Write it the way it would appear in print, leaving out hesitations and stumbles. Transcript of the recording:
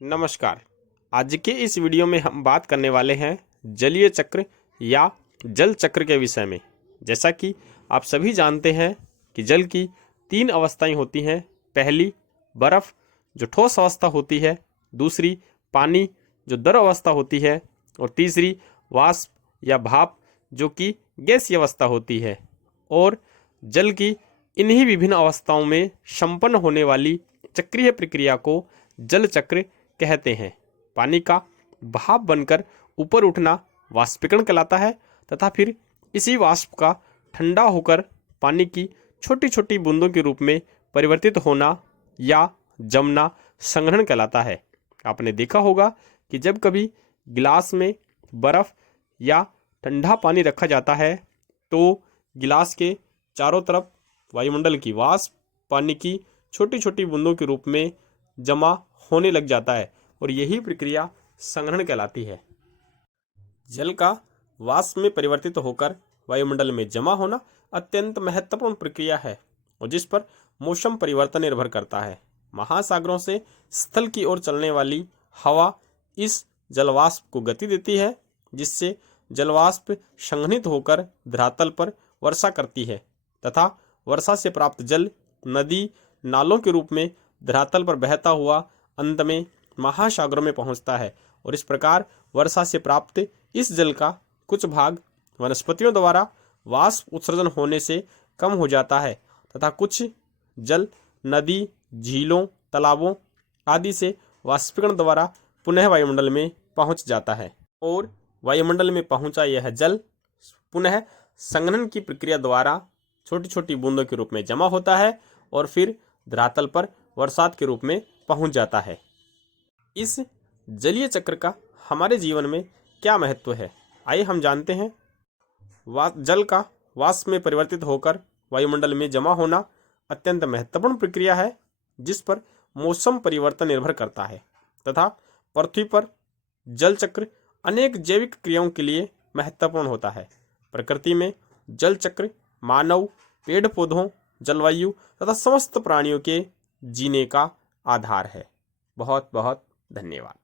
नमस्कार। आज के इस वीडियो में हम बात करने वाले हैं जलीय चक्र या जल चक्र के विषय में। जैसा कि आप सभी जानते हैं कि जल की 3 अवस्थाएं होती हैं। पहली बर्फ जो ठोस अवस्था होती है, दूसरी पानी जो द्रव अवस्था होती है और तीसरी वाष्प या भाप जो कि गैसीय अवस्था होती है। और जल की इन्हीं विभिन्न अवस्थाओं में संपन्न होने वाली चक्रीय प्रक्रिया को जल चक्र कहते हैं। पानी का भाप बनकर ऊपर उठना वाष्पीकरण कहलाता है तथा फिर इसी वाष्प का ठंडा होकर पानी की छोटी छोटी बूंदों के रूप में परिवर्तित होना या जमना संग्रहण कहलाता है। आपने देखा होगा कि जब कभी गिलास में बर्फ या ठंडा पानी रखा जाता है तो गिलास के चारों तरफ वायुमंडल की वाष्प पानी की छोटी छोटी बूंदों के रूप में जमा होने लग जाता है और यही प्रक्रिया संग्रहण कहलाती है। जल का वाष्प में परिवर्तित होकर वायुमंडल में जमा होना अत्यंत महत्वपूर्ण प्रक्रिया है और जिस पर मौसम परिवर्तन निर्भर करता है। महासागरों से स्थल की ओर चलने वाली हवा इस जलवाष्प को गति देती है, जिससे जलवाष्प संघनित होकर धरातल पर वर्षा करती है तथा वर्षा से प्राप्त जल नदी नालों के रूप में धरातल पर बहता हुआ अंत में महासागरों में पहुंचता है। और इस प्रकार वर्षा से प्राप्त इस जल का कुछ भाग वनस्पतियों द्वारा वाष्प उत्सर्जन होने से कम हो जाता है तथा कुछ जल नदी झीलों तालाबों आदि से वाष्पीकरण द्वारा पुनः वायुमंडल में पहुंच जाता है। और वायुमंडल में पहुंचा यह जल पुनः संघनन की प्रक्रिया द्वारा छोटी छोटी बूंदों के रूप में जमा होता है और फिर धरातल पर बरसात के रूप में पहुंच जाता है। इस जलीय चक्र का हमारे जीवन में क्या महत्व है, आइए हम जानते हैं। जल का वाष्प में परिवर्तित होकर वायुमंडल में जमा होना अत्यंत महत्वपूर्ण प्रक्रिया है, जिस पर मौसम परिवर्तन निर्भर करता है तथा पृथ्वी पर जल चक्र अनेक जैविक क्रियाओं के लिए महत्वपूर्ण होता है। प्रकृति में जल चक्र मानव, पेड़ पौधों, जलवायु तथा समस्त प्राणियों के जीने का आधार है। बहुत बहुत धन्यवाद।